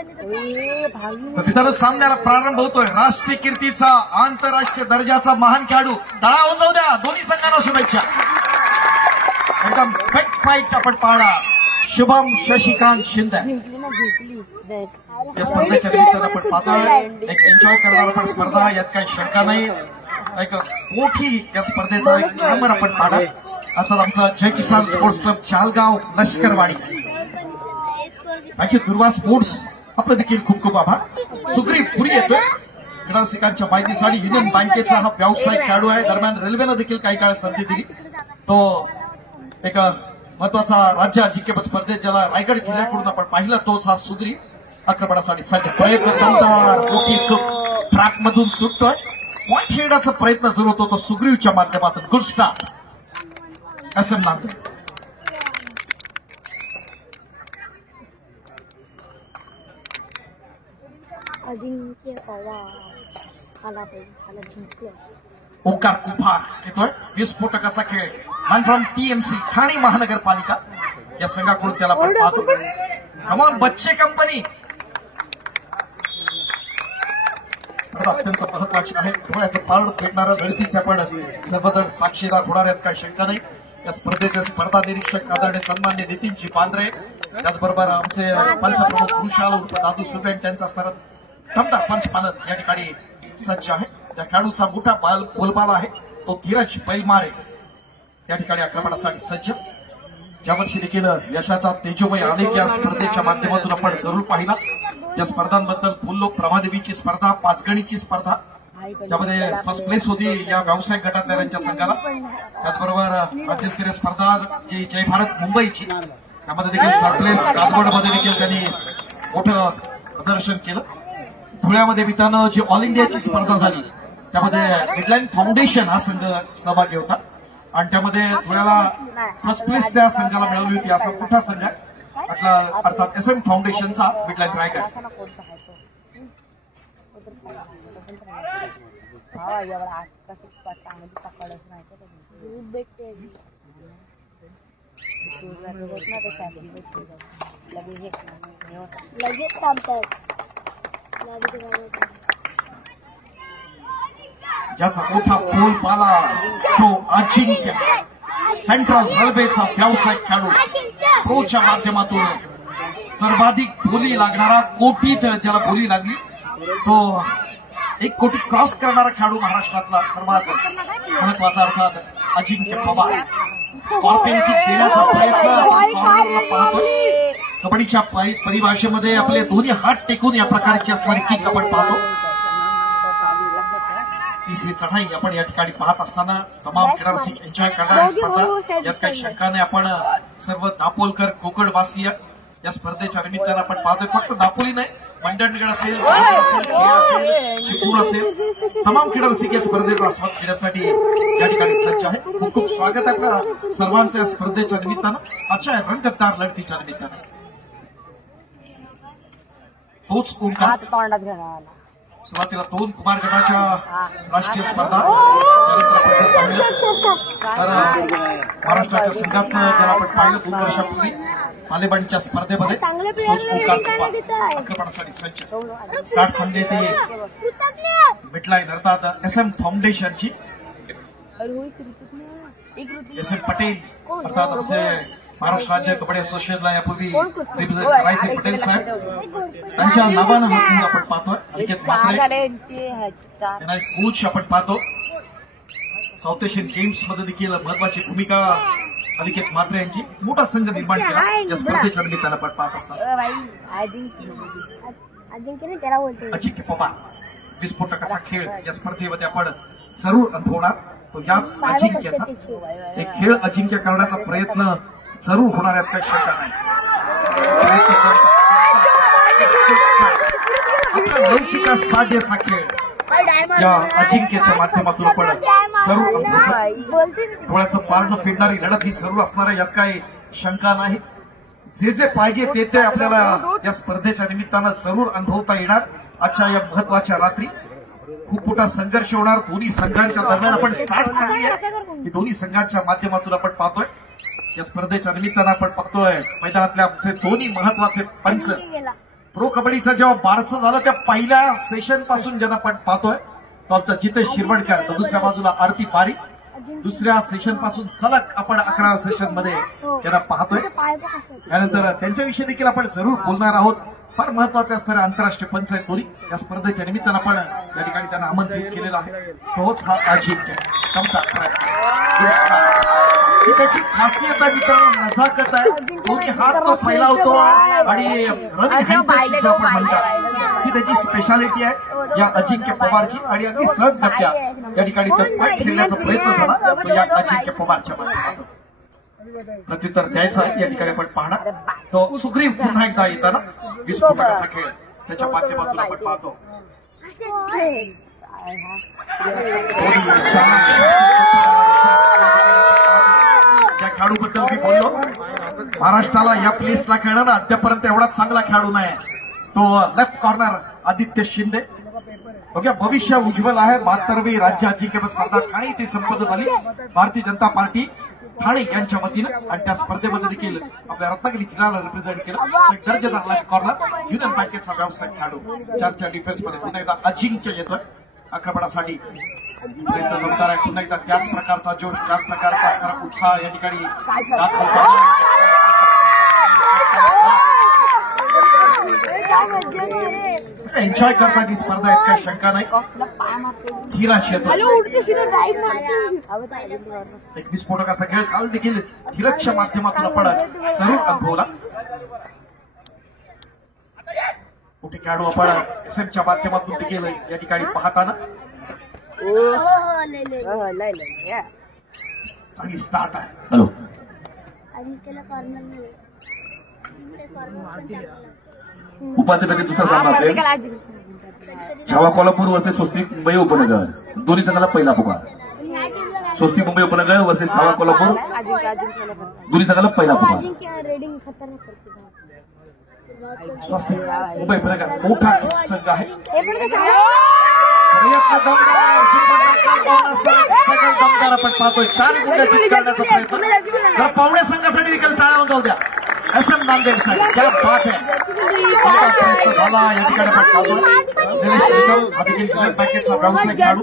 तर मित्रांनो सामन्याला प्रारंभ होतोय. राष्ट्रीय कीर्तीचा आंतरराष्ट्रीय दर्जाचा महान खेळाडू तळा होऊन जाऊ द्या. दोन्ही संघांना शुभेच्छा. एकदम फिट फाईट आपण पाहणार. शुभम शशिकांत शिंदे या स्पर्धेच्या निमित्तानं आपण पाहतोय. एक एन्जॉय करणार आपण स्पर्धा, यात काही शंका नाही. एक मोठी या स्पर्धेचा एक ग्लॅमर आपण पाहणार. अर्थात आमचा जय किसान स्पोर्ट्स क्लब चालगाव लष्करवाडी. थँक्यू दुर्वा स्पोर्ट्स, आपलं देखील खूप खूप आभार. सुग्रीव पुरी येतोय क्रीडारसिकांच्या माहितीसाठी. युनियन बँकेचा हा व्यावसायिक खेळाडू आहे. दरम्यान रेल्वेनं देखील काही काळ संधी दिली. तो एक महत्वाचा राज्य अजिंक्यपद स्पर्धेत ज्याला रायगड जिल्ह्याकडून आपण पाहिलं, तोच हा सुग्रीव आक्रमणासाठी सज्ज. प्रयत्न दमदार, मोठी चूक ट्रॅक मधून सुटतोय. पॉइंट खेळण्याचा प्रयत्न जर होतो तो सुग्रीवच्या माध्यमातून. Good start SM Nanded. Omkar कुफार येतोय. विस्फोटक असा खेळ. मॅन फ्रॉम TMC ठाणे महानगरपालिका या संघाकडून त्याला आपण पाहतो. कमान बच्चे कंपनी. स्पर्धा अत्यंत महत्वाची आहे. डोळ्याचं पारड फेकणाऱ्या लढतीचे आपण सर्वजण साक्षीदार होणार आहेत, काही शंका नाही. या स्पर्धेचे स्पर्धा निरीक्षक आदरणीय सन्मान्य नितीनजी पांढरे, त्याचबरोबर आमचे पंचप्रमुख कृषाल उर्फ दादू सुबेन त्यांचा स्पर्धा दमदार पंचपालक या ठिकाणी सज्ज आहे. त्या खेळाडूचा मोठा बोलबाला आहे तो धीरज बैलमारे या ठिकाणी आक्रमणासाठी सज्ज. यावर्षी देखील यशाचा तेजोमय आलेख या स्पर्धेच्या माध्यमातून आपण जरूर पाहिला. त्या स्पर्धांबद्दल बोललो. प्रभादेवीची स्पर्धा, पाचगणीची स्पर्धा ज्यामध्ये फर्स्ट प्लेस होती या व्यावसायिक गटातल्या त्यांच्या संघाला. त्याचबरोबर राज्यस्तरीय स्पर्धा जी जय भारत मुंबईची, त्यामध्ये देखील थर्ड प्लेस. कागवडमध्ये देखील त्यांनी मोठं प्रदर्शन केलं. धुळ्यामध्ये मित्रांनो जी ऑल इंडियाची स्पर्धा झाली त्यामध्ये हेडलाईन फाउंडेशन हा संघ सहभागी होता आणि त्यामध्ये धुळ्याला फर्स्ट प्लेस त्या संघाला मिळवली होती. असा मोठा संघ आपला अर्थात SM फाउंडेशनचा मिडलाईन रायगड. ज्याचा मोठा पोल पाला तो अजिंक्य, सेंट्रल रेल्वेचा व्यावसायिक खेळाडू. प्रोच्या माध्यमातून सर्वाधिक बोली लागणारा, कोटीत ज्याला बोली लागली तो 1 कोटी क्रॉस करणारा खेळाडू महाराष्ट्रातला सर्वात महत्वाचा अर्थात अजिंक्य पवार. स्कॉर्पियन किक देण्याचा प्रयत्न आपण कॉर्नरला पाहतोय. कबड्डीच्या परिभाषेमध्ये आपले दोन्ही हात टेकून या प्रकारची असणारी किक आपण पाहतो. तिसरी चढाई आपण या ठिकाणी पाहत असताना तमाम खेळाडू एन्जॉय करणारी स्पर्धा, यात काही शंका नाही. आपण सर्व दापोलकर कोकणवासीय या स्पर्धेच्या निमित्तानं आपण पाहतोय. फक्त दापोली नाही, मंडणगड असेल, चिपळूण असेल, तमाम खेळाडू या स्पर्धेचा आस्वाद घेण्यासाठी या ठिकाणी सज्ज आहे. खूप खूप स्वागत आहे आपल्या सर्वांचं या स्पर्धेच्या निमित्तानं, आजच्या रंगतदार लढतीच्या निमित्तानं. तोच ओंकार सुरुवातीला 2 कुमार गटाच्या राष्ट्रीय स्पर्धा तर महाराष्ट्राच्या संघातनं ज्याला आपण पाहिलं 2 वर्षापूर्वी तालेबाणीच्या स्पर्धेमध्ये तोच ओंकार कुमार आक्रमणासाठी सज्ज. स्टार्ट चांगली ती मिडलाईन अर्थात SM फाउंडेशनची. SM पटेल अर्थात आमचे महाराष्ट्र राज्य कबड्डी असोसिएशनला यापूर्वी रिप्रेझेंट करायचे पटेल साहेब, त्यांच्या नावानं हा संघ आपण पाहतोय. अनिकेत म्हात्रे कोच आपण पाहतो. साऊथ एशियन गेम्स मध्ये देखील महत्वाची भूमिका अनिकेत म्हात्रे यांची. मोठा संघ निर्माण केला या स्पर्धेच्या निमित्तानं आपण पाहत असताना. अजिंक्य पवार विस्फोटक असा खेळ या स्पर्धेमध्ये आपण जरूर अनुभवणार. तो याच अजिंक्यचा एक खेळ अजिंक्य करण्याचा प्रयत्न जरूर होणार यात काही शंका नाही. आपला लौकिका साध्य असा खेळ या अजिंक्यच्या माध्यमातून आपण जरूर अनुभवतो. डोळ्याचं पारणं फेडणारी लढत ही जरूर असणार आहे, यात काही शंका नाही. जे पाहिजे ते आपल्याला या स्पर्धेच्या निमित्तानं जरूर अनुभवता येणार. आजच्या या महत्वाच्या रात्री खूप मोठा संघर्ष होणार दोन्ही संघांच्या दरम्यान. आपण स्टार्ट चांगली आहे की दोन्ही संघांच्या माध्यमातून आपण पाहतोय. या स्पर्धेच्या निमित्तानं आपण पाहतोय मैदानातले आमचे दोन्ही महत्वाचे पंच प्रो कबड्डीचा जेव्हा बारसं झालं त्या पहिल्या सेशन पासून ज्यांना आपण पाहतोय तो आमचा जितेश शिरवणकर, तर दुसऱ्या बाजूला आरती पारी. दुसऱ्या सेशन पासून सलग आपण 11 सेशन मध्ये त्यांना पाहतोय. त्यानंतर त्यांच्याविषयी देखील आपण जरूर बोलणार आहोत. फार महत्वाचे असणारे आंतरराष्ट्रीय पंच आहेत दोन्ही. या स्पर्धेच्या निमित्तानं आपण या ठिकाणी त्यांना आमंत्रित केलेलं आहे. तोच हा अजिंक्य ही त्याची खासियत आहे मित्रांनो, नजाकत आहे. दोन्ही हात तो फैलावतो आणि रनिंग हँडटच आपण म्हणतात ही त्याची स्पेशालिटी आहे या अजिंक्य पवारची. आणि अगदी सहजगत्या या ठिकाणी तर पॉईंट खेळण्याचा प्रयत्न झाला तो या अजिंक्य पवारच्या माध्यमातून. प्रत्युत्तर द्यायचं या ठिकाणी आपण पाहणार. तो सुग्रीव पुन्हा एकदा येताना विस्फोटकाचा खेळ त्याच्या माध्यमातून आपण पाहतो. त्या खेळाडूबद्दल मी बोललो, महाराष्ट्राला या प्लेसला खेळणारा अद्यापर्यंत एवढा चांगला खेळाडू नाही तो left corner Aditya Shinde. Okay, भविष्य उज्ज्वल आहे. 72वी राज्य अजिंक्यपद स्पर्धा ठाणे इथे संपन्न झाली भारतीय जनता पार्टी ठाणे यांच्या वतीनं. आणि त्या स्पर्धेमध्ये देखील आपल्या रत्नागिरी जिल्ह्याला रिप्रेझेंट केलं. एक दर्जेदार लेफ्ट कॉर्नर युनियन बँकेचा व्यवसाय खेळाडू चर्चा डिफेन्स मध्ये पुन्हा एकदा अजिंक्य येतोय आक्रमणासाठी. प्रयत्न जमणार आहे पुन्हा एकदा त्याच प्रकारचा जोश, त्याच प्रकारचा असणारा उत्साह या ठिकाणी दाखवतो. एन्जॉय करतात ही स्पर्धा आहेत, काही शंका नाही. धीराज येतो एक विस्फोटकाचा खेळ काल देखील धीरजच्या माध्यमातून आपण जरूर अनुभवला. कुठे खेळाडू आपण एसएमच्या माध्यमातून देखील या ठिकाणी पाहताना चांगली स्टार्ट आहे. हॅलो उपाध्यपैकी दुसरा सामना असेल छावा कोल्हापूर वर्सेस स्वस्तिक मुंबई उपनगर. दोन्ही संघाला पहिला पुकार. स्वस्तिक मुंबई उपनगर वर्सेस छावा कोल्हापूर, दोन्ही संघाला पहिला पुकार. स्वस्तिक मुंबई उपनगर मोठा संघ आहे. दमदार आपण पाहतोय 4 गुण करण्याचा प्रयत्न. जर पावणे संघासाठी देखील टाळा जाऊ द्या. एसएम नांदेड साहेब क्या बात आहे. प्रयत्न झाला या ठिकाणी आपण पाहतोय. निलेश निकम हा देखील युनियन बँकेचा व्यवसाय खेळाडू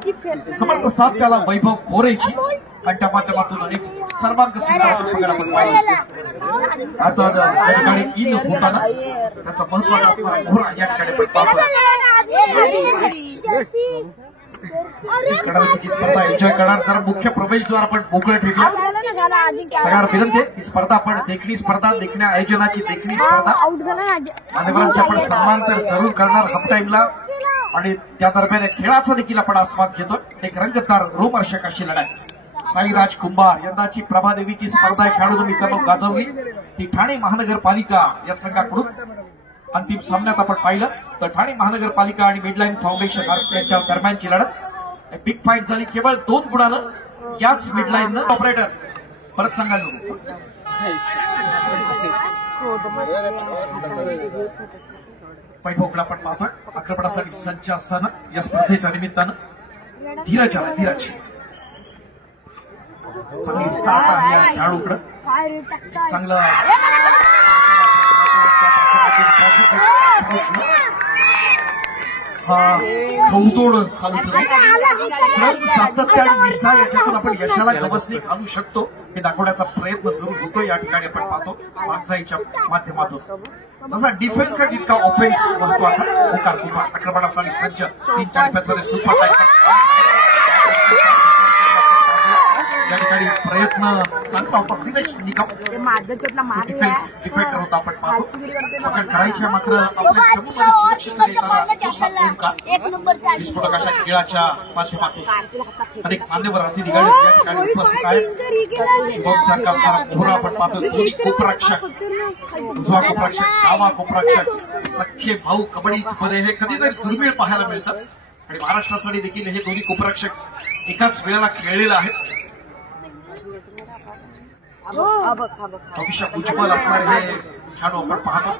समर्थ साथ त्याला वैभव बोरेची आणि त्या माध्यमातून अनेक सर्वांग सुद्धा आपण पाहिलं. आता या ठिकाणी इन होताना त्याचा महत्वाचा असणारा घोडा या ठिकाणी आपण पाहतोय. ही स्पर्धा एन्जॉय करणार. जरा मुख्य प्रवेशद्वार आपण मोकळं ठेवूया. सगळ्यांना विनंती ही स्पर्धा आपण देखणी स्पर्धा, देखण्या आयोजनाची देखणी स्पर्धा मान्यवरांचा आपण सन्मान तर जरूर करणार हाफ टाइमला. आणि त्या दरम्यान खेळाचा देखील आपण आस्वाद घेतो. एक रंगतदार रोमहर्षक अशी लढाई. साईराज कुंभार यंदाची प्रभादेवीची स्पर्धा खेळाडू मित्रांनो गाजवली ती ठाणे महानगरपालिका या संघाकडून. अंतिम सामन्यात आपण पाहिलं तर ठाणे महानगरपालिका आणि मिडलाईन फाउंडेशन यांच्या दरम्यानची लढत बिग फाईट झाली केवळ 2 गुणानं. याच मिडलाईननं ऑपरेटर परत सांगायला वैभवकडे आपण पाहतोय आक्रमणासाठी सज्ज असताना या स्पर्धेच्या निमित्तानं धीरज आला. धीरज चांगली स्टार्ट आहे या खेळाडूकडं. चांगलं हा खवतोड चालतो. श्रम, सातत्य आणि निष्ठा याच्यातून आपण यशाला गवसणी घालू शकतो हे दाखवण्याचा प्रयत्न सुरू होतो या ठिकाणी आपण पाहतो माणसाईच्या माध्यमातून. जसा डिफेन्स आहे तितका ऑफेन्स महत्वाचा. होकार आक्रमणासाठी सज्ज 3-4 मध्ये सुपर या ठिकाणी प्रयत्न चांगला होता. दिनेश निकम डिफेन्स डिफेक्टर होता आपण पाहतो. पकड करायच्या मात्र आपल्या चमूमध्ये सुरक्षित विस्फोटकाच्या खेळाच्या माध्यमातून अनेक मान्यवर अतिथी या ठिकाणी उपस्थित आहेत. शुभम सारखा असणारा घोडा आपण पाहतो. दोन्ही कोपरक्षक, उजवा कोपरक्षक, डावा कोपरक्षक, सख्खे भाऊ कबड्डी मध्ये हे कधीतरी दुर्मिळ पाहायला मिळतं. आणि महाराष्ट्रासाठी देखील हे दोन्ही कोपरक्षक एकाच वेळेला खेळलेलं आहे. भविष्य उज्ज्वल असणारे हे खेळाडू आपण पाहतो.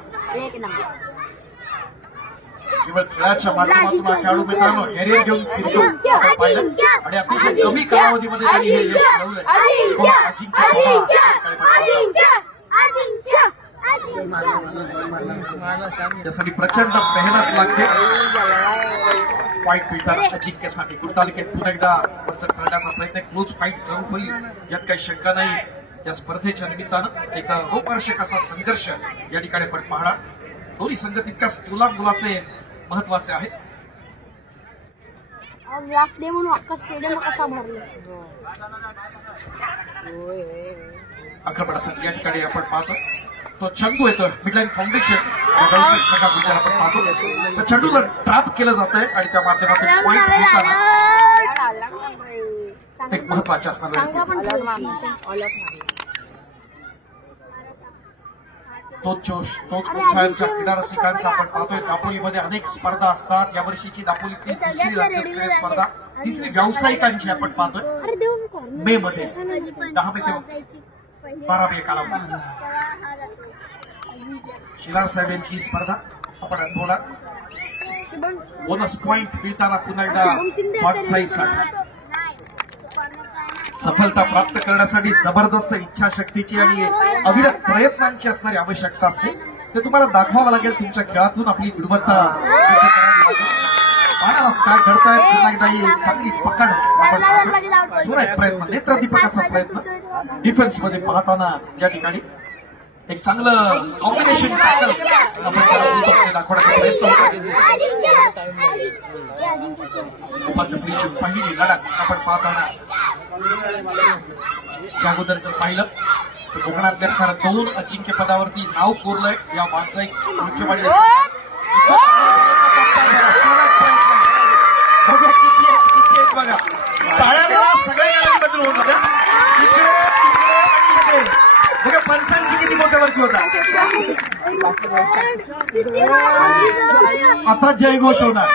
केवळ खेळाच्या माध्यमातून हा खेळाडू मित्रांनो एरियर घेऊन फिरतो आपण पाहिलं. आणि अतिशय कमी कालावधीमध्ये त्यांनी हे यश मिळवलंय. त्यासाठी प्रचंड मेहनत लागते. फाईट मिळताना अजिंक्यसाठी गुरतालिकेत पुन्हा एकदा वरचढ करण्याचा प्रयत्न. क्लोज फाईट सुरू होईल यात काही शंका नाही. या स्पर्धेच्या निमित्तानं एक रोमहर्षक असा संघर्ष या ठिकाणी आपण पाहणार. दोन्ही संघ तितक्याच मुलाचे महत्वाचे आहेत. लास्ट डे म्हणून अख्खा स्टेडियम कसा भरला. आक्रमण असं या ठिकाणी आपण पाहतो. तो चंदू येतोय मिडलाईन फाउंडेशन सगळा आपण पाहतो. तर चंदूला ट्रॅप केलं जात आहे आणि त्या माध्यमातून पॉईंट घेताना एक महत्वाचे असणार. तोच उत्साहाच्या क्रीडा रसिकांचा आपण पाहतोय. दापोलीमध्ये अनेक स्पर्धा असतात. यावर्षीची दापोलीतली तिसरी राज्यस्तरीय स्पर्धा, तिसरी व्यावसायिकांची आपण पाहतोय. मे मध्ये 10 मे ते 12 मे कालावधी शिलार साहेब यांची स्पर्धा आपण अनुभवणार. बोनस पॉइंट मिळताना पुन्हा एकदा वाटचाईसाठी सफलता प्राप्त करण्यासाठी जबरदस्त इच्छाशक्तीची आणि अविरत प्रयत्नांची असणारी आवश्यकता असते. ते तुम्हाला दाखवावं लागेल. तुमच्या खेळातून आपली गुणवत्ता काय घडताय. पुन्हा एकदा ही चांगली पकड आपण सुरू आहे. प्रयत्न नेत्रदीपकाचा प्रयत्न डिफेन्समध्ये पाहताना या ठिकाणी एक चांगलं कॉम्बिनेशन टॅकल आपण दाखवण्याचा प्रयत्न होतो. उपांत्यपूर्वीची पहिली लढत आपण पाहताना त्या अगोदर जर पाहिलं तर कोकणातले असणाऱ्या 2 अजिंक्यपदावरती नाव कोरलंय या व्यावसायिक ओळखेवाडी. बघा टाळ्या सगळ्या गाड्यांबद्दल होत होत्या. बघा पंचांची किती मोठ्यावरती होता. आता जयघोष होणार.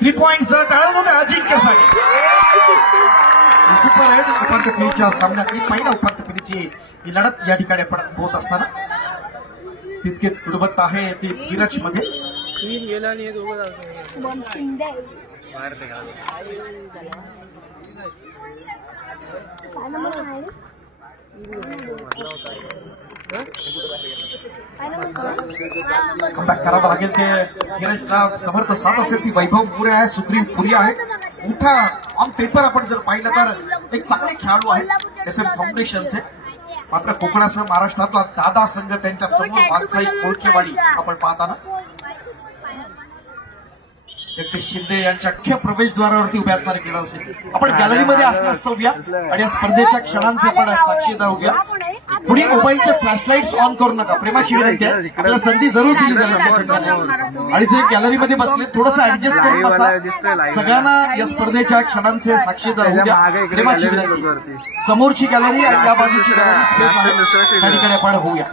3 पॉइंट्स टाळत होते अजिंक्यसाठी. सुपर हिट उपांत्य फेरीच्या सामन्यातली पहिला उपांत्य फेरीची ही लढत या ठिकाणी आपण होत असताना तितकेच गुणवत्ता आहे ती धीरज मध्ये. कमबॅक करावं लागेल. ते धीरजला समर्थ साथ असेल ती वैभव मोरे आहे, सुग्रीव पुरी आहे. मोठा ऑन पेपर आपण जर पाहिलं तर एक चांगले खेळाडू आहेत SM फाउंडेशनचे. मात्र कोकणासह महाराष्ट्रातला दादा संघ त्यांच्या समोर वाटचाई कोळखेवाडी आपण पाहताना जगदीश शिंदे यांच्या मुख्य प्रवेशद्वारावरती उभे असणारे खेळाडू असेल. आपण गॅलरीमध्ये असण्यास होऊया आणि या स्पर्धेच्या क्षणांचे आपण साक्षीदार होऊया. पुढे मोबाईलचे फ्लॅशलाईट्स ऑन करू नका. प्रेमाची विनंती आहे. आपल्याला संधी जरूर दिली जाईल. आणि जे गॅलरीमध्ये बसले थोडंसं ऍडजस्ट करून बसा. सगळ्यांना या स्पर्धेच्या क्षणांचे साक्षीदार होऊ द्या. प्रेमाची विनंती. समोरची गॅलरी आणि या बाजूची गॅलरी स्पेस आहे त्या ठिकाणी आपण होऊया.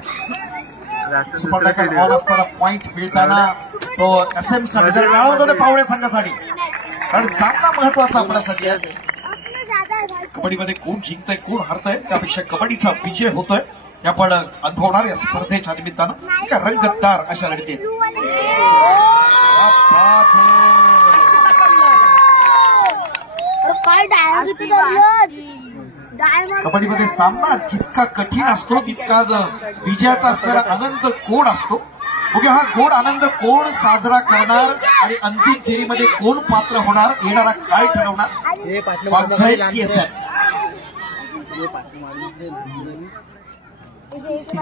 सुपर टॅकल ऑन असताना पॉइंट मिळताना तो SM साठी जर टाळत होते पावड्या संघासाठी. कारण सामना महत्वाचा आपल्यासाठी आहे. कबड्डीमध्ये कोण जिंकतंय कोण हरतंय त्यापेक्षा कबड्डीचा विजय होतोय हे आपण अनुभवणार या स्पर्धेच्या निमित्तानं. एका रंगतदार अशा लढती. कबड्डीमध्ये सामना जितका कठीण असतो तितकाच विजयाचा असणारा आनंद कोण असतो. बघूया हा गोड आनंद कोण साजरा करणार आणि अंतिम फेरीमध्ये कोण पात्र होणार. येणारा काळ ठरवणार.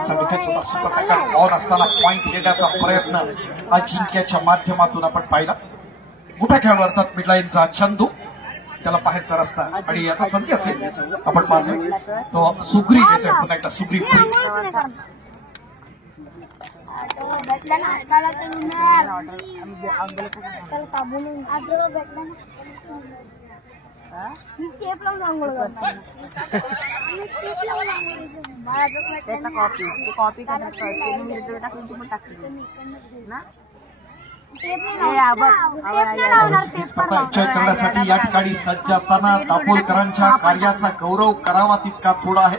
सुपर टॅकल ऑन असताना पॉइंट घेण्याचा प्रयत्न अजिंक्यच्या माध्यमातून आपण पाहिला. मोठा खेळाडू अर्थात मिडलाईनचा चंदू. त्याला पाहायचा रस्ता आणि आता संधी असेल आपण पाहतोय तो सुग्रीव येतोय. पुन्हा एकदा सुग्रीव स्पर्धा एन्जॉय करण्यासाठी या ठिकाणी सज्ज असताना दापोलकरांच्या कार्याचा गौरव करावा तितका थोडा आहे.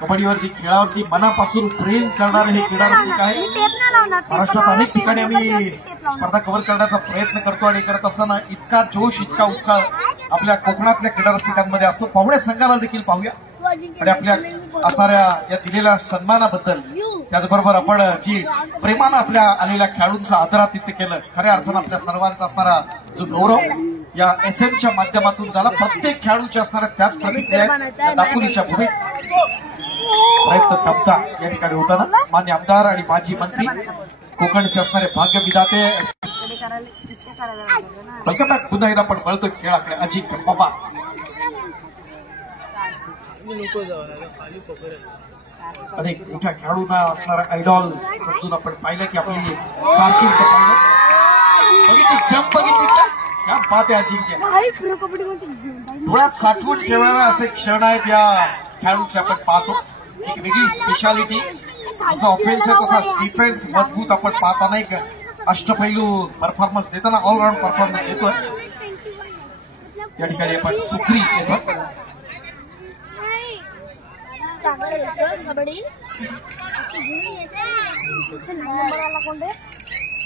कबड्डीवरती खेळावरती मनापासून प्रेम करणारे हे क्रीडा रसिक आहे. महाराष्ट्रात अनेक ठिकाणी आम्ही स्पर्धा कव्हर करण्याचा प्रयत्न करतो आणि करत असताना इतका जोश इतका उत्साह आपल्या कोकणातल्या क्रीडा रसिकांमध्ये असतो. पाहुण्या संघाला देखील पाहूया आणि आपल्या असणाऱ्या या दिलेल्या सन्मानाबद्दल, त्याचबरोबर आपण जी प्रेमानं आपल्या आलेल्या खेळाडूंचं आदरातिथ्य केलं, खऱ्या अर्थानं आपल्या सर्वांचा असणारा जो गौरव या एसएमच्या माध्यमातून झाला. प्रत्येक खेळाडूच्या असणाऱ्या त्याच प्रतिक्रिया आहेत. दापोलीच्या भूमीत प्रयत्न तब्दा या ठिकाणी होताना मान्य आमदार आणि माजी मंत्री कोकणचे असणारे भाग्य विधाते वेलकम बॅक. पुन्हा एकदा आपण बळतो खेळाकडे. अजिंक्य बाबा अनेक मोठ्या खेळाडूंना असणारा आयडॉल समजून आपण पाहिलं की आपली कारकीर्द पाहिलं बघितली, जंप बघितली, क्या बात आहे अजिंक्य. डोळ्यात साठवून ठेवणारा असे क्षण आहेत या खेळाडूचे आपण पाहतो. एक वेगळी स्पेशालिटी, जसं ऑफेन्स आहे तसा डिफेन्स मजबूत आपण पाहताना एक अष्टपैलू परफॉर्मन्स देताना ऑलराऊंड परफॉर्मन्स देतोय. या ठिकाणी आपण सुक्री येतो.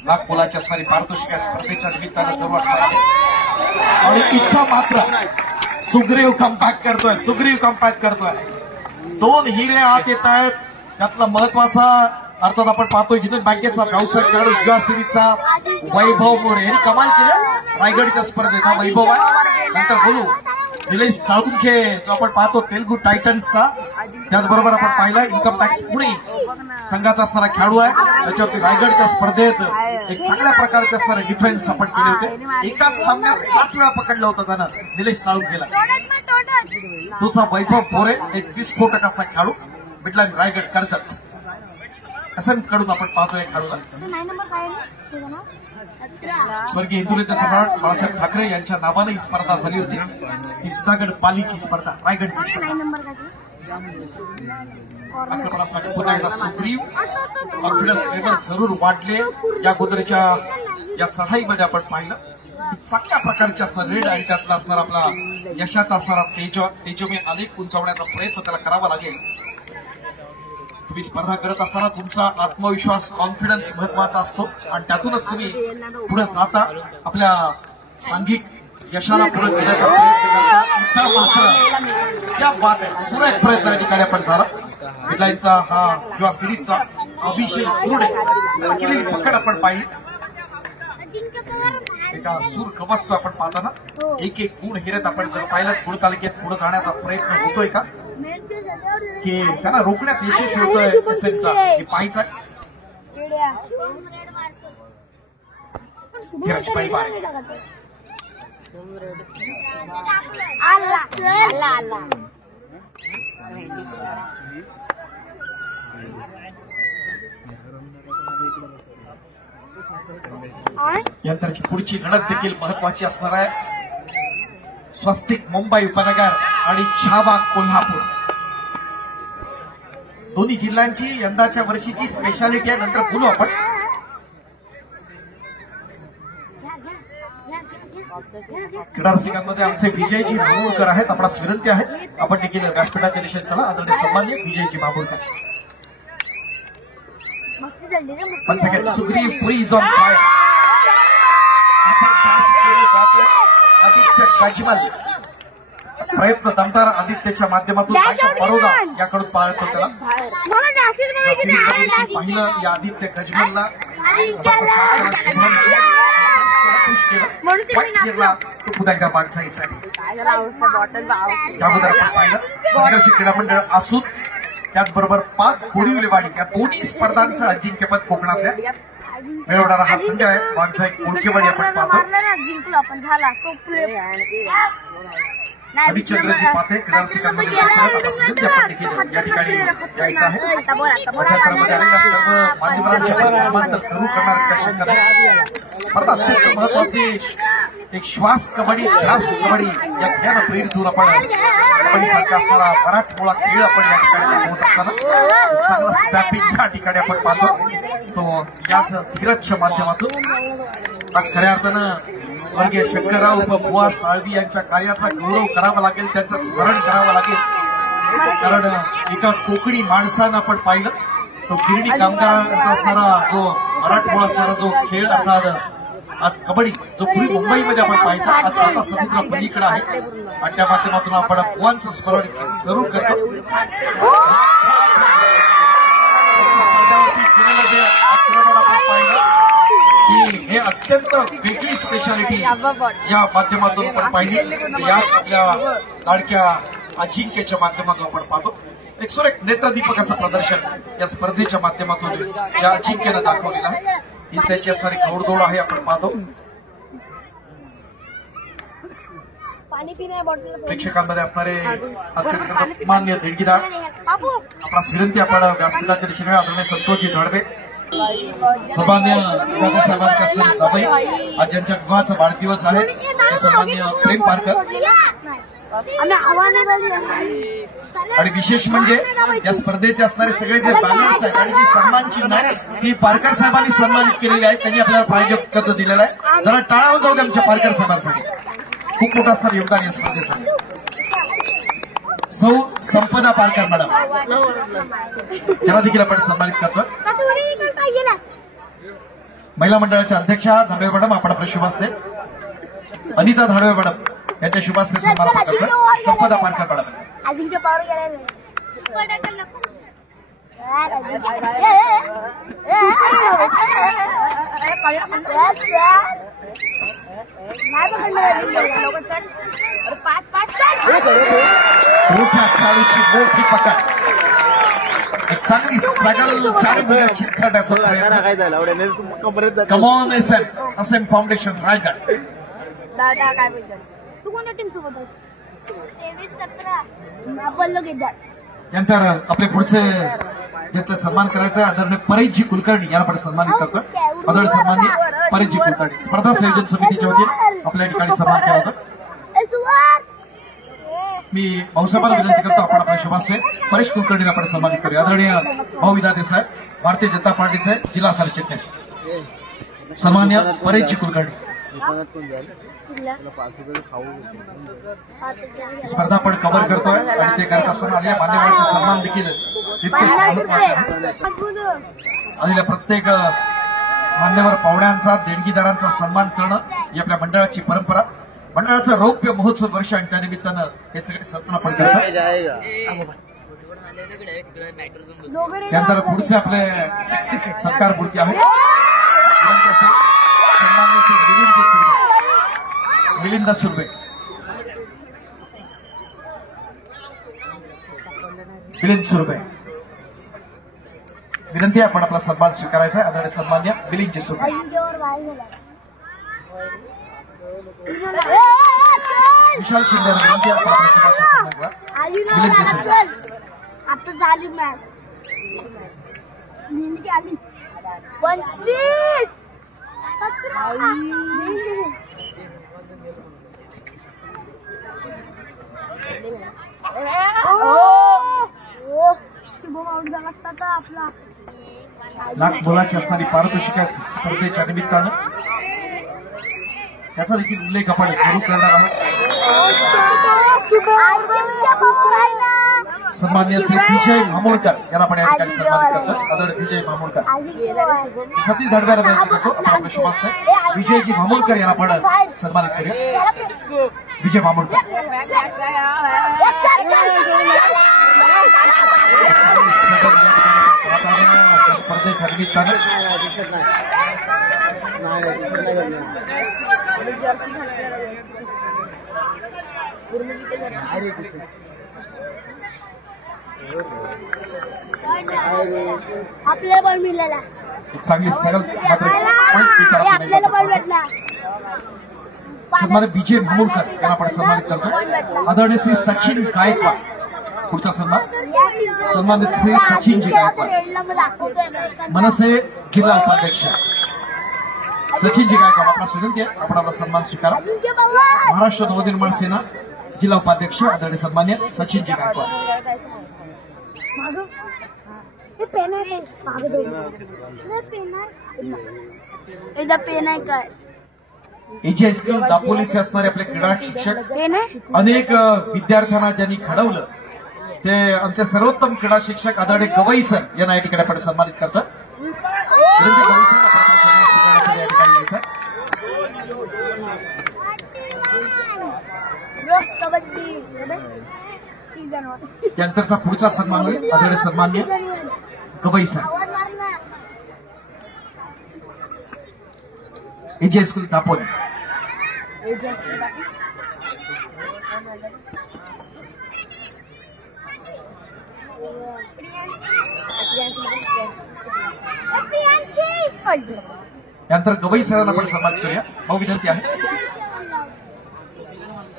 नागपुराची असणारी पारितोषिक स्पर्धेच्या निमित्तानं सर्व असणार आहे आणि इथं मात्र सुग्रीव कमबॅक करतोय. सुग्रीव कमबॅक करतोय. 2 हिरे आत येत आहेत. त्यातला महत्वाचा अर्थात आपण पाहतोय युनियन बँकेचा व्यावसायिक खेळाडू युवा सिरीजचा वैभव मोरे यांनी कमाल केलं रायगडच्या स्पर्धेत. हा वैभव आहे. नंतर बोलू निलेश साळुंखे जो आपण पाहतो तेलुगू टायटन्सचा, त्याचबरोबर आपण पाहिला इन्कम टॅक्स पुणे संघाचा असणारा खेळाडू आहे. त्याच्यावरती रायगडच्या स्पर्धेत एक चांगल्या प्रकारचे असणारे डिफेन्स आपण केले होते. एकाच सामन्यात 7 वेळा पकडलं होतं त्यानं निलेश साळुंखेला. दुसरा वैभव मोरे एक विस्फोटक असा खेळाडू मिडलाईन रायगड कर्जत असं कडून आपण पाहतोय खेळाडूला. स्वर्गीय हिंदुनेते सम्राट बाळासाहेब ठाकरे यांच्या नावानं ही स्पर्धा झाली होती. ही सुधागड पालीची स्पर्धा, रायगडची स्पर्धा. आक्रमणासाठी पुन्हा एकदा सुग्रीव. कॉन्फिडन्स लेवल जरूर वाढले या गोदरेच्या या चढाईमध्ये आपण पाहिलं. चांगल्या प्रकारचे असणार रेड आणि त्यातला असणारा आपला यशाचा असणारा तेजोमय आलेख उंचावण्याचा प्रयत्न त्याला करावा लागेल. तुम्ही स्पर्धा करत असताना तुमचा आत्मविश्वास, कॉन्फिडन्स महत्वाचा असतो आणि त्यातूनच तुम्ही पुढे जाता, आपल्या सांघिक यशाला पुढे नेण्याचा प्रयत्न करता. इथं मात्र क्या बात आहे, सुरेख प्रयत्न या ठिकाणी आपण झाला. मिडलाईनचा हा किंवा सिरीजचा अभिषेक कुरडे त्याला केलेली पकड आपण पाहिली. एका सूर कवस्त आपण पाहताना एक एक गुण हिरत आपण जर पाहिलं गुण तालुक्यात पुढे जाण्याचा प्रयत्न होतोय का की त्यांना रोखण्यात यशस्वी होतोय एसएनचा हे पाहायचं आहे. यानंतरची पुढची लढत देखील महत्वाची असणार आहे. स्वस्तिक मुंबई उपनगर आणि छावा कोल्हापूर दोन्ही जिल्ह्यांची यंदाच्या वर्षीची स्पेशालिटी आहे. नंतर बोलू आपण. क्रीडा रसिकांमध्ये आमचे विजयजी मामुळकर आहेत. आपणास विनंती आहे आपण देखील व्यासपीठाच्या दिशेने चला. आदरणीय सन्मान्य विजयजी मामुळकर. पण सगळ्यात सुग्रीव पुरी इज ऑन फायर. आदित्य काजमल प्रयत्न दमदार आदित्यच्या माध्यमातून बरोदा याकडून पाहतो त्याला पाहिलं. या आदित्य गजमलला तो पुन्हा एकदा बागसाईसाठी त्याबद्दल आपण पाहिलं. संघर्ष क्रीडा मंडळ असून त्याचबरोबर पाक बोरिवलीवाडी या दोन्ही स्पर्धांचं अजिंक्यपद कोकणातल्या मिळवणारा हा संघ आहे. बागसाई कोळकेवाडी आपण पाहतो. हरिश्चंद्रजी पाथे क्रीडा रसिकांमध्ये आपण देखील या ठिकाणी यायचं आहे. मध्यांतरामध्ये आलेल्या सर्व मान्यवरांचे समांतर सुरू करणार त्या शंका स्पर्धा अत्यंत महत्वाची. एक श्वास कबड्डी, ध्यास कबड्डी या ध्येयानं प्रेरित होऊन आपण कबड्डी सारखा असणारा मराठमोळा खेळ आपण या ठिकाणी दाखवत असताना चांगला स्टॅपिंग या ठिकाणी आपण पाहतो. तो याच धीरजच्या माध्यमातून आज खऱ्या अर्थानं स्वर्गीय शंकरराव बुवा साळवी यांच्या कार्याचा गौरव करावा लागेल, त्यांचं स्मरण करावं लागेल. कारण एका कोकणी माणसानं आपण पाहिलं तो गिरणी कामगारांचा असणारा जो मराठमोळा असणारा जो खेळ अर्थात आज कबड्डी जो पूर्वी मुंबईमध्ये आपण पाहायचा आज स्वतः समुद्र पलीकडे आहे आणि त्या माध्यमातून आपण पोहांचं स्मरण जरूर करतो. जे आक्रमण आपण पाहिलं की हे अत्यंत वेगळी स्पेशालिटी या माध्यमातून आपण पाहिली. याच आपल्या लाडक्या अजिंक्यच्या माध्यमातून आपण पाहतो. एक सुरेख नेत्रदीपक असं प्रदर्शन या स्पर्धेच्या माध्यमातून या अजिंक्यनं दाखवलेलं आहे. हीच त्याची असणारी घोडदौड आहे आपण पाहतो. प्रेक्षकांमध्ये असणारे आजचे मान्य देणगीदार आपणास विनंती आपण व्यासपीठाच्या दिशेने आदरणीय संतोषजी धडबे सन्मान्य दादासाहेबांच्या असणारी जावई आज ज्यांच्या विवाहाचा वाढदिवस आहे ते सन्मान्य प्रेम पारकर आणि विशेष म्हणजे या स्पर्धेचे असणारे सगळे जे बॅनर्स आहेत आणि जी सन्मान चिन्ह आहे ती पारकर साहेबांनी सन्मानित केलेली आहे. त्यांनी आपल्याला पाहिजे कद दिलेला आहे. जरा टाळावून जाऊ दे आमच्या पारकर साहेबांसाठी. खूप मोठं असणारं योगदान या स्पर्धेसाठी. सौ संपदा पारकर मॅडम त्यांना देखील आपण सन्मानित करतो. महिला मंडळाच्या अध्यक्षा धाडवे मॅडम आपण आपल्या शुभास्ते अनिता धाडवे मॅडम यांच्या शुभास्ते सन्मान करतो. संपदा पारकर मॅडम अजिंक्य पावर गेला मोठ्या खेळाडूची मोठी पकड चांगली स्ट्रगल चिरखड्याचा प्रयत्न. Come on S M foundation Raigad. दादा काय बोलतो तू कोणत्या टीम सोबत आहेस? 23-17 आपण घेतात. नंतर आपले पुढचे ज्यांचा सन्मान करायचा आहे आदरणीय परेशजी कुलकर्णी यांना आपण सन्मानित करतो. आदरणीय सन्माननीय परेशजी कुलकर्णी स्पर्धा संयोजन समितीच्या वतीने आपल्या ठिकाणी सन्मान केला होता. मी भाऊसाहेबांना विनंती करतो आपण आपल्या शुभास्ते परेश कुलकर्णीला आपण सन्मानित करूया. आदरणीय भाऊ विधाते साहेब भारतीय जनता पार्टीचे जिल्हा सरचिटणीस सन्मान्य परेशजी कुलकर्णी. स्पर्धा आपण कव्हर करतोय आणि ते करत असताना आलेल्या मान्यवरांचा सन्मान देखील तितकेच आलेल्या प्रत्येक मान्यवर पाहुण्यांचा देणगीदारांचा सन्मान करणं ही आपल्या मंडळाची परंपरा. मंडळाचं रौप्य महोत्सव वर्ष आणि त्यानिमित्तानं हे सगळे सत्न आपण करतो. त्यानंतर पुढचे आपले सत्कार मूर्ती आहे मिलिंद सुर्वे. मिलिंद सुर्वे विनंती आपण आपला सन्मान स्वीकारायचा आहे. आदरणीय सन्मान्य मिलिंदजी सुर्वे. विशाल शिंदे विनंती आपण आपल्या सन्मान करा. मिलिंदजी सुर्वे. आता झाली मॅच मिळली आली 25 शुभम आउट झाला असता तर आपला लाख बोलाची असणारी पारितोषिक स्पर्धेच्या निमित्तानं त्याचा देखील उल्लेख आपण सुरू करणार आहोत. सन्मान्य श्री विजय मामोळकर यांना आपण या ठिकाणी सन्मानित करतो. आदरणीय विजय मामोळकर सतीश धडब्याला विनंती करतो आपण आपल्या शुभास्ते विजयजी मामोळकर यांना आपण सन्मानित करूया. विजय मामोळकर स्पर्धेच्या निमित्तानं आपल्याला बॉल मिळाला. चांगली स्ट्रगल मात्र आपल्याला बॉल भेटला. सन्मान्य विजय मामोळकर यांना आपण सन्मानित करतो. आदरणीय श्री सचिन गायकवाड पुढचा सन्मान सन्मानित श्री सचिनजी गायकवाड मनसे जिल्हा उपाध्यक्ष सचिनजी गायकवाड आपला विनंती आहे आपण आपला सन्मान स्वीकारा. महाराष्ट्र नवनिर्माण सेना जिल्हा उपाध्यक्ष आदरणीय सन्मान्य सचिनजी गायकवाड. पेन आहे काय एजी हायस्कूल दापोलीचे असणारे आपले क्रीडा शिक्षक अनेक विद्यार्थ्यांना ज्यांनी घडवलं ते आमचे सर्वोत्तम क्रीडा शिक्षक आदरणीय गवई सर यांना या ठिकाणी आपण सन्मानित करतो. गवई सर या ठिकाणी यायचं त्यानंतरचा पुढचा सन्मान होईल आदरणीय सन्मान्य Gavai sir AJ school Dapoli. यानंतर गवई सरांना पण सन्मान करूया. भाऊ विनंती आहे.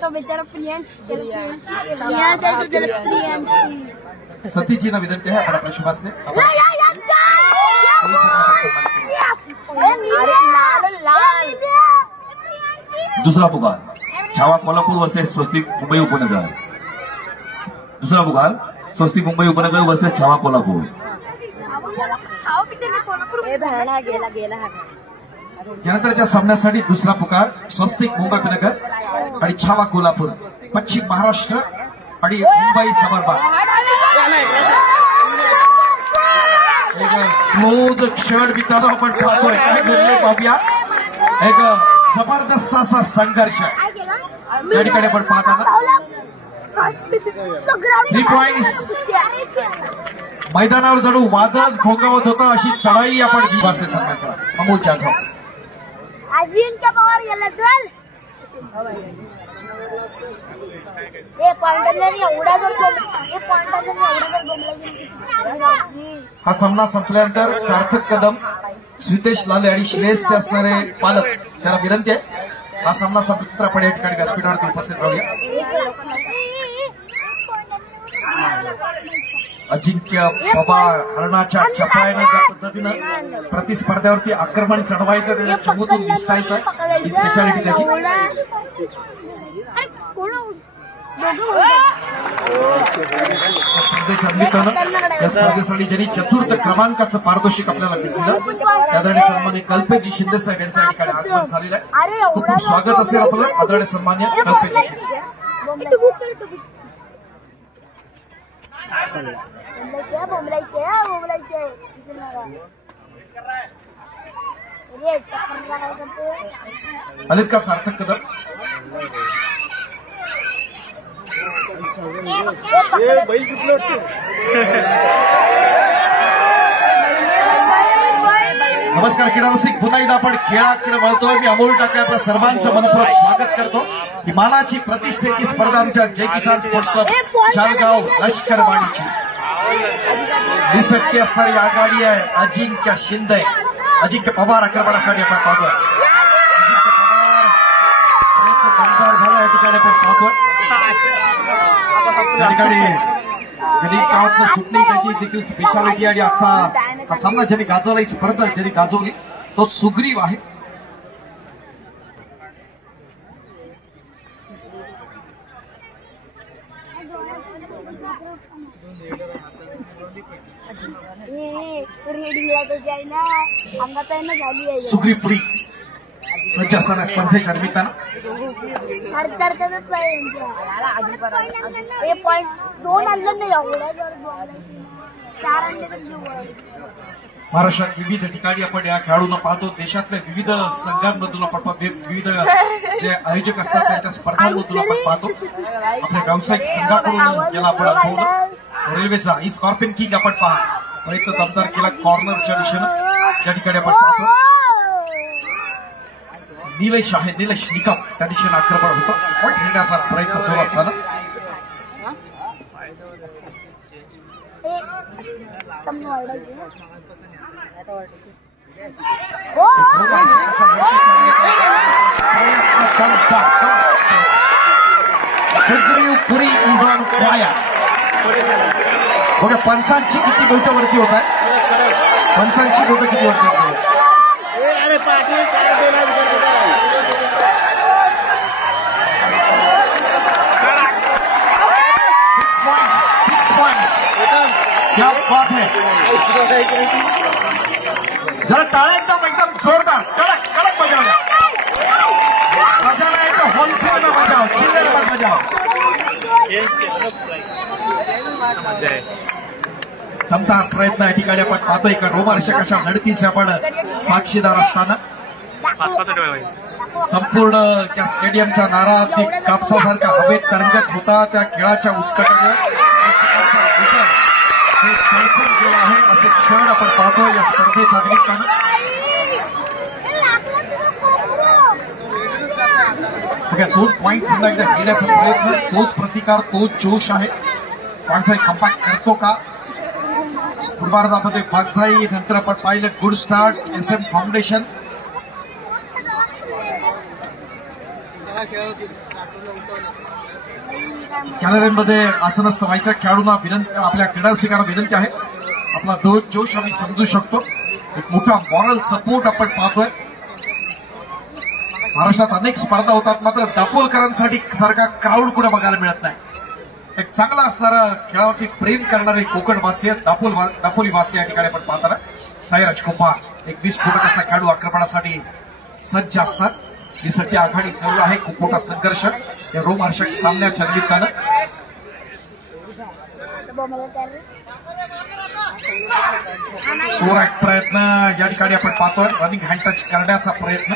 तो बेचारा सतीजींना विनंती आहे आपण आपल्या शुभासने दुसरा पुकार छावा कोल्हापूर वर्सेस स्वस्तिक मुंबई उपनगर. दुसरा पुकार स्वस्तिक मुंबई उपनगर वर्सेस छावा कोल्हापूर. यानंतरच्या सामन्यासाठी दुसरा पुकार स्वस्तिक मुंबई उपनगर आणि छावा कोल्हापूर पश्चिम महाराष्ट्र आणि मुंबई समरबाग. क्लोज क्षण मित्रांनो आपण पाहतोय काय घडले पाहूया. एक जबरदस्त असा संघर्ष या ठिकाणी आपण पाहताना 3 पॉइंट्स मैदानावर जणू वादळच घोंगावत होतं अशी चढाई आपण विभासे सन्मान करा. अमोल जाधव अजिंक्य पवार गेला चल हा सामना संपल्यानंतर सार्थक कदम स्वितेश लाले आणि श्रेयस्य असणारे पालक त्याला विनंती आहे. हा सामना संपल्यानंतर आपण या ठिकाणी व्यासपीठावरती उपस्थित राहूया. अजिंक्य पवार हरणाच्या चपळाईनं ज्या पद्धतीनं प्रतिस्पर्ध्यावरती आक्रमण चढवायचं त्याच्या चमूतून दिसतायचं ही स्पेशालिटी त्याची. स्पर्धेच्या निमित्तानं या स्पर्धेसाठी ज्यांनी चतुर्थ क्रमांकाचं पारितोषिक आपल्याला दिलं आदरणीय सन्मान्य कल्पेजी शिंदे साहेब यांच्या या ठिकाणी आगमन झालेलं आहे. खूप खूप स्वागत असेल आपलं आदरणीय सन्मान्य कल्पेजी शिंदे. आलेत का सार्थक कदम. नमस्कार क्रीडा रसिक, पुन्हा एकदा आपण खेळाकडे वळतोय. मी अमोल टाकळे आपल्या सर्वांचं मनपूर्वक स्वागत करतो. ही मानाची प्रतिष्ठेची स्पर्धा आमच्या जय किसान स्पोर्ट्स क्लब शाळगाव लष्करवाडीची 20 असणारी आघाडी आहे. अजिंक्य शिंदे अजिंक्य पवार आक्रमणासाठी आपण पाहतोय. अजिंक्य पवार दमदार झाला या ठिकाणी आपण पाहतोय. या ठिकाणी कधी काळात सुटणी त्याची देखील स्पेशालिटी आणि आजचा हा सामना ज्यांनी गाजवला ही स्पर्धा ज्यांनी गाजवली तो सुग्रीव आहे. सुग्रीवपुरी सज्ज असताना स्पर्धेच्या निमित्तानं महाराष्ट्रात विविध ठिकाणी आपण या खेळाडूंना पाहतो. देशातल्या विविध संघांमधून आपण विविध जे आयोजक असतात त्यांच्या स्पर्धांमधून आपण पाहतो. आपल्या व्यावसायिक संघाकडून याला आपण अनुभवलं. रेल्वेचा ही स्कॉर्पियन किंग आपण पहा प्रयत्न दमदार केला कॉर्नरच्या दिशेनं ज्या ठिकाणी आपण पाहतो. निलेश आहे निलेश निकम त्या दिशेनं आक्रमण होतं पण घेण्याचा प्रयत्न सुरू असताना सुग्रीवपुरी इज ऑन फायर. बघा पंचांची किती बोटं वरती होत आहेत. पंचांची बोटं किती वरती होत आहेत. क्या बात है. जरा टाळ्या एकदम जोरदार कडक कडक बजावल्या. बजाना है तो होलसेल में बजाओ चिल्लर मत बजाओ. दमदार प्रयत्न या ठिकाणी आपण पाहतोय का रोमांचक अशा लढतीचे आपण साक्षीदार असताना संपूर्ण त्या स्टेडियमचा नारा अगदी कापसासारखा हवेत तरंगत होता. त्या खेळाच्या उत्कटाने हे तळपून गेलं आहे असे क्षण आपण पाहतोय या स्पर्धेच्या निमित्तानं. दोन पॉईंट पुन्हा एकदा घेण्याचा प्रयत्न, तोच प्रतिकार, तोच जोश आहे. पाणसाई कमबॅक करतो का? पूर्वार्धामध्ये पाणसाई, नंतर आपण पाहिलं गुड स्टार्ट SM फाउंडेशन. गॅलरीमध्ये आसनस्थ व्हायच्या खेळाडूंना विनंती, आपल्या क्रीडारसिकांना विनंती आहे. आपला जोश आम्ही समजू शकतो. एक मोठा मॉरल सपोर्ट आपण पाहतोय. महाराष्ट्रात अनेक स्पर्धा होतात, मात्र दापोलकरांसाठी सारखा क्राऊड कुठे बघायला मिळत नाही. एक चांगला असणारा, खेळावरती प्रेम करणारे कोकणवासी, दापोलीवासी या ठिकाणी आपण पाहताना साईराज कुंभार एक 20 फुटक असा खेळाडू आक्रमणासाठी सज्ज असणार. ही सध्या आघाडी चालू आहे. खूप मोठा संघर्ष या रोमहर्षक सामन्याच्या निमित्तानं. सोराक प्रयत्न या ठिकाणी आपण पाहतोय. रनिंग हँड टच करण्याचा प्रयत्न.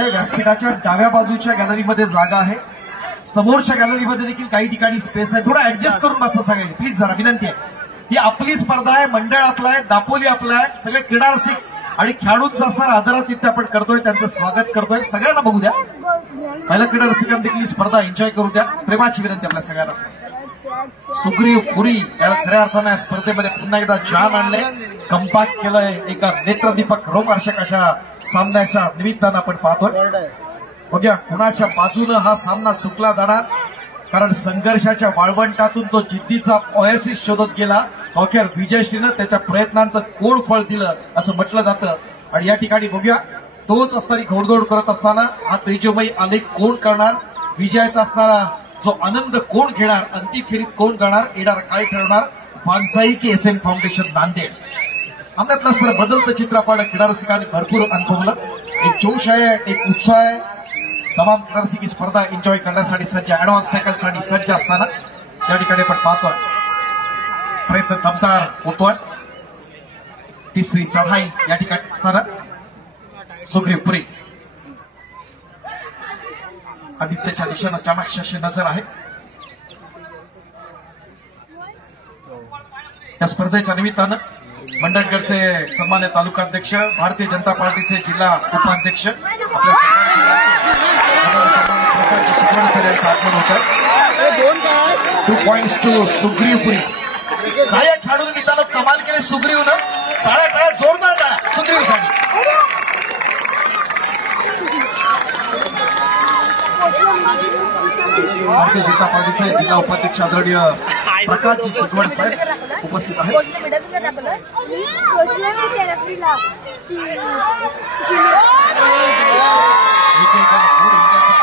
व्यासपीठाच्या डाव्या बाजूच्या गॅलरीमध्ये जागा आहे. समोरच्या गॅलरीमध्ये देखील काही ठिकाणी स्पेस आहे. थोडं ऍडजस्ट करून बसा सगळे प्लीज, जरा विनंती आहे. ही आपली स्पर्धा आहे, मंडळ आपलं आहे, दापोली आपलं आहे. सगळे क्रीडारसिक आणि खेळाडूंचं असणारा आदरातिथ्य आपण करतोय, त्यांचं स्वागत करतोय. सगळ्यांना बघू द्या. पहिल्या क्रीडारसिकांना देखील ही स्पर्धा एन्जॉय करू द्या. प्रेमाची विनंती आपल्या सगळ्यांना. सुग्रीव पुरी याला खऱ्या अर्थानं या स्पर्धेमध्ये पुन्हा एकदा जान आणले, कमबॅक केलंय. एका नेत्रदीपक रोमहर्षक अशा सामन्याच्या निमित्तानं आपण पाहतोय. बघूया कुणाच्या बाजूनं हा सामना चुकला जाणार, कारण संघर्षाच्या वाळवंटातून तो जिद्दीचा ओएसिस शोधत गेला. अखेर विजयश्रीनं त्याच्या प्रयत्नांचं कोड फळ दिलं असं म्हटलं जातं. आणि या ठिकाणी बघूया, तोच असणारी घोडदौड करत असताना हा तेजोमयी आलेख कोण करणार, विजयाचा असणारा जो आनंद कोण घेणार, अंतिम फेरीत कोण जाणार, येणार काय ठरवणार, पाणसाई की SM फाउंडेशन नांदेड. आमच्यातलं असणारं बदलतं चित्र आपण क्रीडारसिकांनी भरपूर अनुभवलं. एक जोश आहे, एक उत्साह आहे. तमाम क्रीडारसिक ही स्पर्धा एन्जॉय करण्यासाठी सज्ज, ऍडव्हान्स टॅकलसाठी सज्ज असताना या ठिकाणी आपण पाहतोय प्रयत्न दमदार होतोय. तिसरी चढाई या ठिकाणी असताना सुग्रीव पुरी आदित्यच्या दिशेनं चाणाक्षाशी नजर आहे. या स्पर्धेच्या निमित्तानं मंडणगडचे सन्मान्य तालुकाध्यक्ष, भारतीय जनता पार्टीचे जिल्हा उपाध्यक्ष आपल्या सर यांचं आगमन होत आहे. 2 पॉइंट्स टू सुग्रीवपुरी. काय या खेळाडूंनी मित्रांनो कमाल केले सुग्रीवनं. टाळ्या टाळ्या, जोरदार टाळ्या सुग्रीवसाठी. भारतीय जनता पार्टीचे जिल्हा उपाध्यक्ष आदरणीय प्रकाशजी शिकवण साहेब उपस्थित आहेत.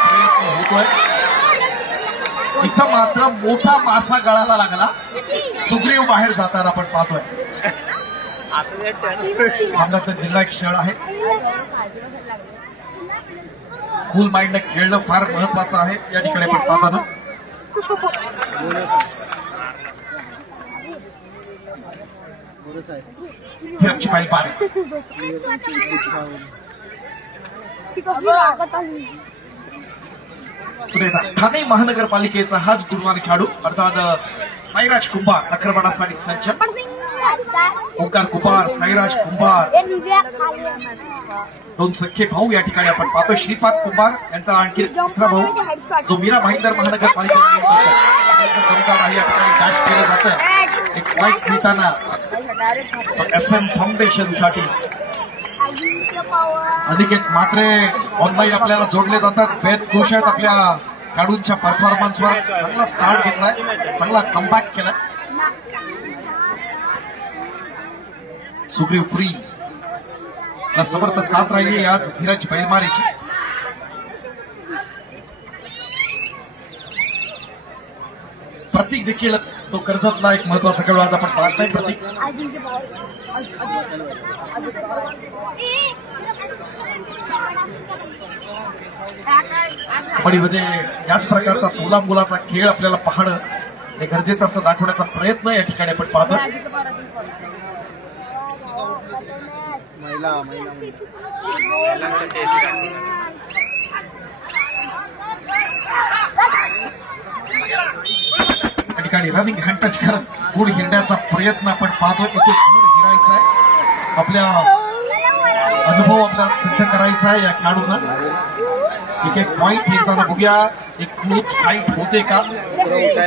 प्रयत्न होतोय. इथं मात्र मोठा मासा गळाला लागला. सुग्रीव बाहेर जाताना आपण पाहतोय. सामन्यातला निर्णायक क्षण आहे. कूल माइंडने खेळणं फार महत्वाचं आहे या ठिकाणी आपण पाहताना. फिरकची पाहिली पारी. ठाणे महानगरपालिकेचा हाच गुणवान खेळाडू अर्थात साईराज कुंभार आक्रमणासाठी सज्ज. ओंकार कुंभार, साईराज कुंभार, दोन सख्खे भाऊ या ठिकाणी आपण पाहतो. श्रीपाद कुंभार यांचा आणखी तिसरा भाऊ जो मीरा भाईंदर महानगरपालिकेचा या ठिकाणी डॅश केलं जातं. एक पॉईंट मिळताना SM फाउंडेशन साठी अनिकेत मात्रे ऑनलाईन आपल्याला जोडले जातात. बेद खुश आहेत आपल्या खेळाडूंच्या परफॉर्मन्सवर. चांगला स्टार्ट घेतलाय, चांगला कमबॅक केलाय. सुग्रीव पुरी समर्थ साथ राहिली आज धीरज बैलमारेची. प्रतीक देखील तो कर्जतला एक महत्वाचा खेळाडू आज आपण पाहत नाही. प्रतीक कबड्डीमध्ये याच प्रकारचा मुलाचा खेळ आपल्याला पाहणं हे गरजेचं असतं, दाखवण्याचा प्रयत्न या ठिकाणी आपण पाहतो. या ठिकाणी रनिंग हँड टच करत गुड हिरण्याचा प्रयत्न आपण पाहतोय. एक गुड हिरायचा आहे, आपल्या अनुभव आपला सिद्ध करायचा आहे या खेळाडूंना. एक पॉइंट घेताना बघूया एक क्लोज फाईट होते का,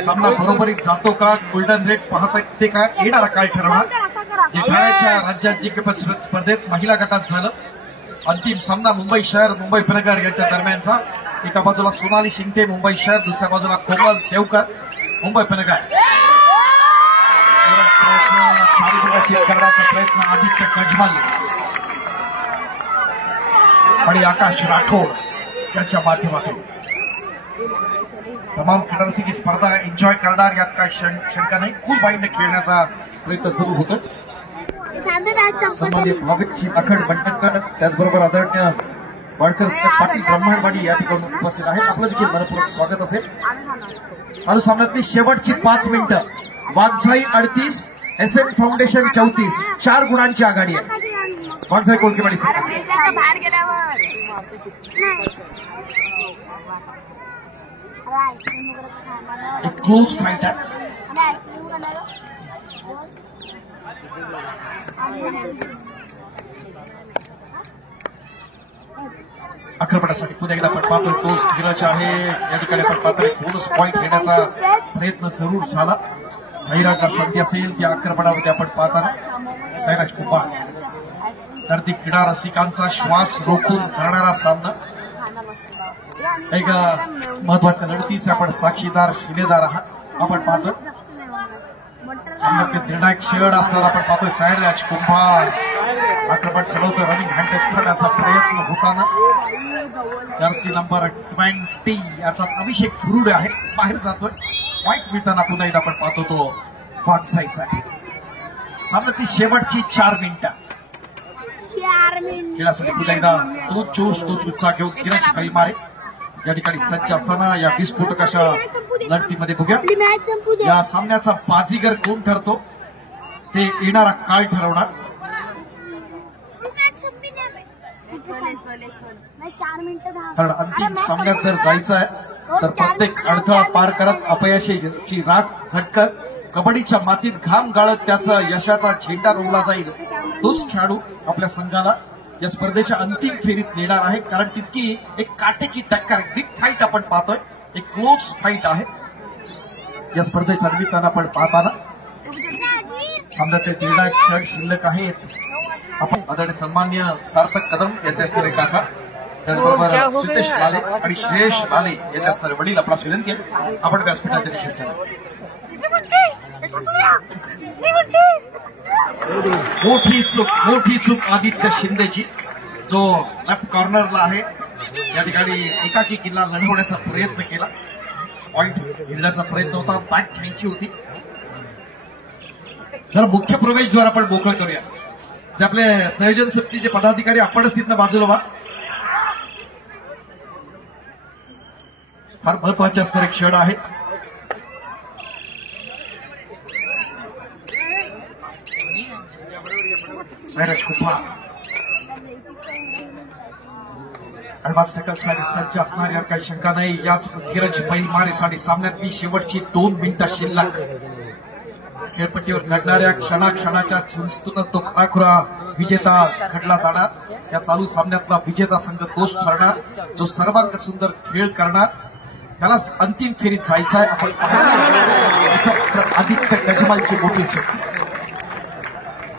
सामना बरोबरीत जातो का, गोल्डन रेड पाहता येते का, येणारा काय ठरवणार. जे ठाण्याच्या राज्यात जिंकपद स्पर्धेत महिला गटात झालं अंतिम सामना मुंबई शहर मुंबई उपनगर यांच्या दरम्यानचा. एका बाजूला सोनाली शिंदे मुंबई शहर, दुसऱ्या बाजूला कोमल देवकर मुंबई उपनगर. चारी गुणाची करण्याचा प्रयत्न आदित्य कजमल आणि आकाश राठोड यांच्या माध्यमातून. तमाम खेळाडूंची ही स्पर्धा एन्जॉय करणार यात काय शंका नाही. खूप वाईट खेळण्याचा प्रयत्न सुरू होतो. सन्माननीय भाविकची अखंड बंडकर, त्याचबरोबर आदरणीय वाडकर पाटील ब्रह्मांडवाडी या ठिकाणी उपस्थित आहेत. आपलं देखील मनपूर्वक स्वागत असेल. चालू सामन्यातली शेवटची 5 मिनिटं. वाघजाई 38, SM फाउंडेशन 34, 4 गुणांची आघाडी आहे. वाघजाई गोलकीपाडी बाहेर गेल्यावर एक क्लोज फाईट आहे. आक्रमणासाठी पुन्हा एकदा आपण पाहतोय तोच धीरज आहे. या ठिकाणी आपण पाहतोय बोनस पॉईंट घेण्याचा प्रयत्न जरूर झाला. साईराजला संधी असेल त्या आक्रमणामध्ये आपण पाहताना साईराज कुमार तर ती क्रीडा रसिकांचा श्वास रोखून धरणारा सामना. एक महत्वाच्या लढतीचे आपण साक्षीदार शिलेदार आहात. आपण पाहतोय सामन्यात निर्णायक खेळ असताना आपण पाहतोय साईराज कुंभार आक्रमण चढवतो. रनिंग हँड टच करण्याचा प्रयत्न होताना जर्सी नंबर 20 अर्थात अभिषेक गुरुडे आहे बाहेर जातोय. वाईट मिळताना पुन्हा एकदा आपण पाहतो तो वाघसाईसाठी. सामन्यातली शेवटची 4 मिनिटं खेळासाठी पुन्हा एकदा तो जोश तो उत्साह घेऊन धीरज बैलमारे या ठिकाणी सज्ज असताना या विस्फोटकाच्या लढतीमध्ये बघूया या सामन्याचा बाजीगर कोण ठरतो ते येणारा काळ ठरवणार. कारण अंतिम सामन्यात जर जायचं आहे तर प्रत्येक अडथळा पार करत अपयशाची राख झटकत कबड्डीच्या मातीत घाम गाळत त्याचा यशाचा झेंडा रोवला जाईल. तोच खेळाडू आपल्या संघाला या स्पर्धेच्या अंतिम फेरीत नेणार आहे. कारण तितकी एक काटेकी टक्कर बिग फाईट आपण पाहतोय. एक क्लोज फाईट आहे या स्पर्धेच्या निमित्तानं आपण पाहताना. सामन्याचे निर्णायक क्षण शिल्लक आहेत. आपण आदरणीय सन्माननीय सार्थक कदम यांचे असणारे काका, त्याचबरोबर सिद्धेश लाले आणि श्रेयश लाले यांचे असणारे वडील आपला विनंती आहे आपण व्यासपीठाच्या दिशेत चला. मोठी चूक आदित्य शिंदेची जो लेफ्ट कॉर्नरला आहे. या ठिकाणी एकाकी किल्ला लढवण्याचा प्रयत्न केला. पॉइंट घेण्याचा प्रयत्न होता, बॅक घ्यायची होती. जर मुख्य प्रवेशद्वार आपण मोकळ करूया. जे आपले संयोजन समितीचे पदाधिकारी आपणच तिथनं बाजूला व्हा. फार महत्वाचे असणारे क्षण आहेत. साईराज कुंभार ऍडव्हान्स टॅकलसाठी सज्ज असणार यात काही शंका नाही. याच धीरज बैलमारेसाठी सामन्यातली शेवटची 2 मिनिटं शिल्लक. खेळपट्टीवर घडणाऱ्या क्षणाच्या झुंजतून तो खराखुरा विजेता घडला जाणार. या चालू सामन्यातला विजेता संघ तोच ठरणार जो सर्वांग सुंदर खेळ करणार. त्याला अंतिम फेरीत जायचं आहे. आपण आदित्य गजमालची मोठी चूक.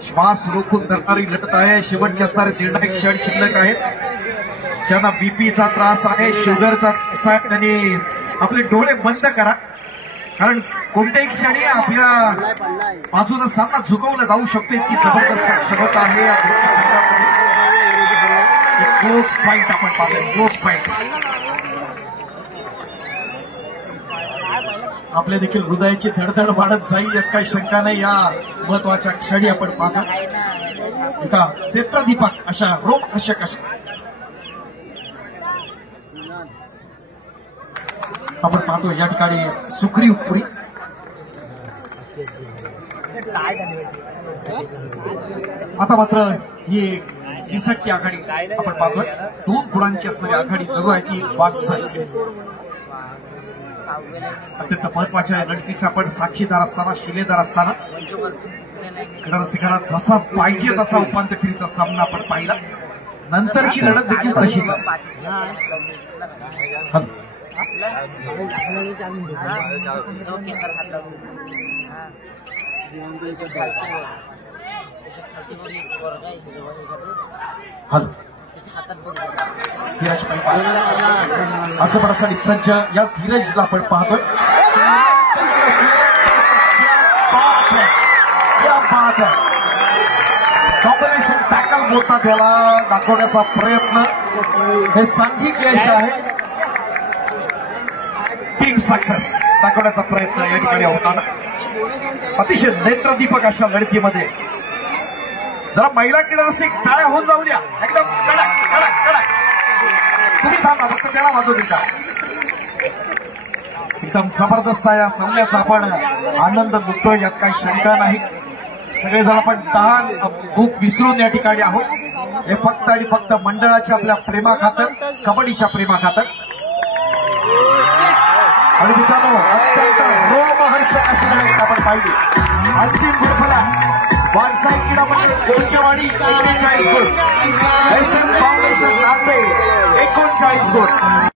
श्वास रोखून धरणारी लढत आहे. शेवटचे असणारे निर्णायक क्षण शिल्लक आहेत. ज्यांना बीपीचा त्रास आहे, शुगरचा त्रास आहे, त्यांनी आपले डोळे बंद करा. कारण कोणत्याही क्षणी आपल्या बाजूने सामना झुकवला जाऊ शकतो. इतकी जबरदस्त क्षमता आहे या दोन्ही संघामध्ये. एक क्लोज फाईट आपण पाहतोय. Close fight. आपल्या देखील हृदयाची धडधड वाढत जाईल यात काही शंका नाही. या महत्वाच्या क्षणी आपण पाहतो एका नेत्रदीपक अशा रोमहर्षक अशा आपण पाहतो या ठिकाणी सुखरी उपरी. आता मात्र ही निसटती आघाडी आपण पाहतोय. 2 गुणांची असणारी आघाडी सुरू आहे ती वाटचाल. अत्यंत महत्वाच्या लढतीचा आपण साक्षीदार असताना शिलेदार असताना रसिकांना जसा पाहिजे तसा उपांत्य फेरीचा सामना आपण पाहिला. नंतरची लढत देखील तशीच आहे. धीरज आक्रमणासाठी सज्ज या धीरजला आपण पाहतोय. कॉम्बिनेशन टॅकल बोलतात त्याला दाखवण्याचा प्रयत्न हे सांघिक यश आहे. टीम सक्सेस दाखवण्याचा प्रयत्न या ठिकाणी होताना अतिशय नेत्रदीपक अशा लढतीमध्ये जरा महिला क्रीडारसिक टाळ्या होऊन जाऊ द्या. एकदम कडक कडक कडक. तुम्ही थांबा फक्त त्याला वाजवू द्या. एकदम जबरदस्त या सामन्याचा आपण आनंद लुटतोय यात काही शंका नाही. सगळेजण आपण तहान भूक विसरून या ठिकाणी आहोत. हे फक्त आणि फक्त मंडळाच्या आपल्या प्रेमाखातर कबड्डीच्या प्रेमाखातर. आणि मित्रांनो अत्यंत रोमहर्षक अशी लढत आपण पाहिली. अंतिम गुणफला वारसाई क्रीडा मंडळ गोरकेवाडी 41 गुण, एस एम फाउंडेशन नांदेड 39 गुण.